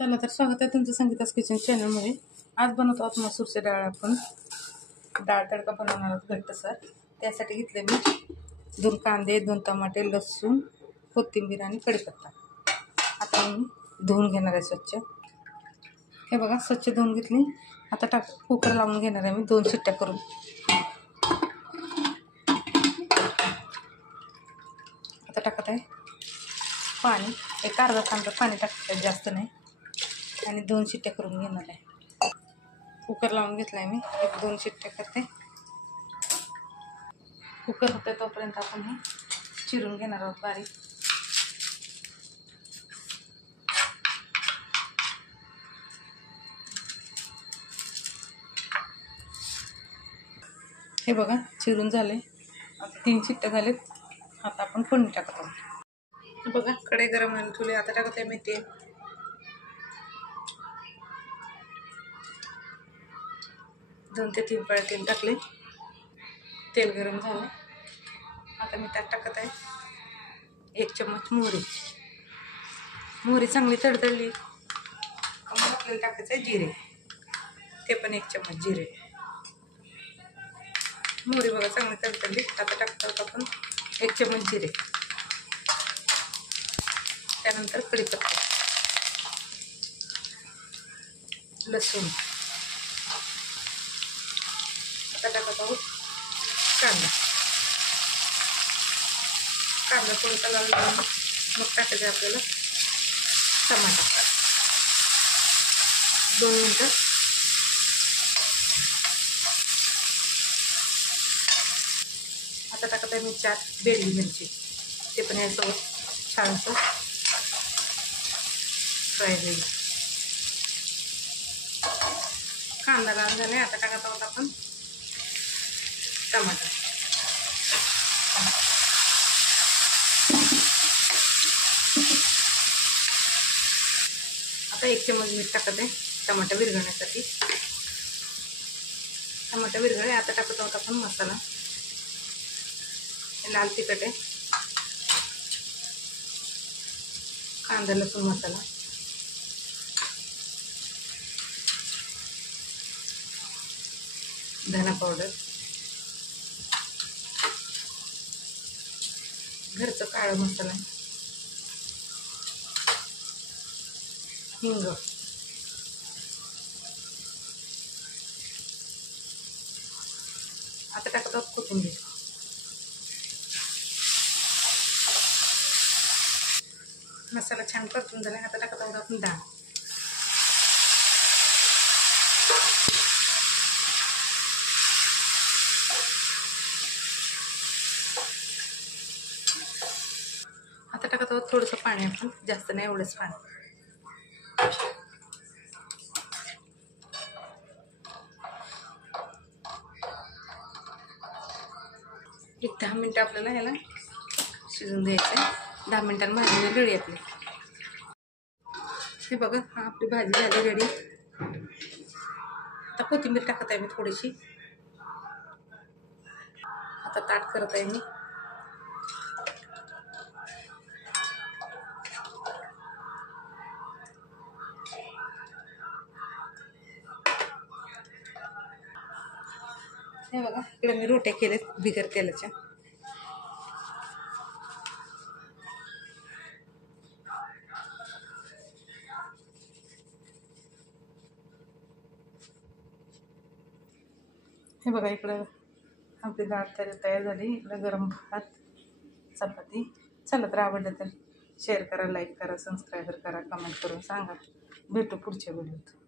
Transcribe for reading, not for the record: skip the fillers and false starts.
चला तर स्वागत आहे तुमचं संगीता's किचन चॅनलमध्ये। आज बनवतो आहोत मसूरची डाळ। आपण डाळ तडका बनवणार आहोत घट्टसर। त्यासाठी घेतले मी 2 कांदे, 2 टमाटे, लसूण, कोथिंबीर आणि कढीपत्ता। आता मी धुवून घेणार आहे स्वच्छ। हे बघा स्वच्छ धुवून घेतली। आता कुकर लावून घेणार आहे मी 2 शिट्ट्या करून। आता टाकत आहे पाणी, एक अर्धा तांब्या पाणी टाकायचं, जास्त नाही, आणि 2 शिट्ट्या करून घेणार आहे। कुकर लावून घेतलाय मी, 1-2 शिट्ट्या करते। कुकर होते तोपर्यंत आपण हे चिरून घेणार आहोत बारीक। हे बघा चिरून झाले। आता 3 शिट्ट्या झालेत। आता आपण फोडणी टाकत आहोत। बघा कढई गरम व्हायला ठेवली। आता टाकत आहे मी तेल। 2 ते 3 पळ्या तेल टाकले। तेल गरम झाले। आता मी त्यात टाकत आहे 1 चम्मच मोहरी। मोहरी चांगली तडतडली मग आपल्याला टाकायचं आहे जिरे, ते पण 1 चम्मच जिरे। मोहरी बघा चांगली तडतडली। आता टाकत आहोत आपण 1 चम्मच जिरे, त्यानंतर कढीपत्ता, लसूण। आता टाकत आहोत कांदा। कांदा थोडासा लाल झाला मग टाकायचं आपल्याला टमाटा। 2 मिनिटं आता टाकत आहे मी 4 बेडगी मिरची, ते पण यासोबत छानसं फ्राय होईल। कांदा लाल झाले। आता टाकत आहोत आपण टमाटा। आता 1 चम्मच मीठ टाकत आहे टमाटा विरघळण्यासाठी। टमाटा विरघळले। आता टाकत आहोत आपण मसाला। लाल तिखट आहे, कांदा लसूण मसाला, धना पावडर, घरचं काळा मसाला, हिंग। आता टाकत आहोत कोथिंबीर। मसाला छान परतून झाला। आता टाकत आहोत आपण डाळ। आता टाकत आहोत थोडंसं पाणी, आपण जास्त नाही, एवढंच पाणी। एक 10 मिनिटं आपल्याला ह्याला शिजून द्यायचं आहे। 10 मिनिटांनी भाजी रेडी आपली। हे बघा आपली भाजी झाली रेडी। आता कोथिंबीर टाकत आहे मी थोडीशी। आता ताट करत आहे मी। हे बघा इकडे मी रोट्या केलेत बिगर तेलाच्या। हे बघा इकडं आपली डाळ तयार झाली। इकडं गरम भात, चपाती। चला तर आवडलं तर शेअर करा, लाईक करा, सबस्क्राईब करा, कमेंट करून सांगा। भेटू पुढच्या व्हिडिओत।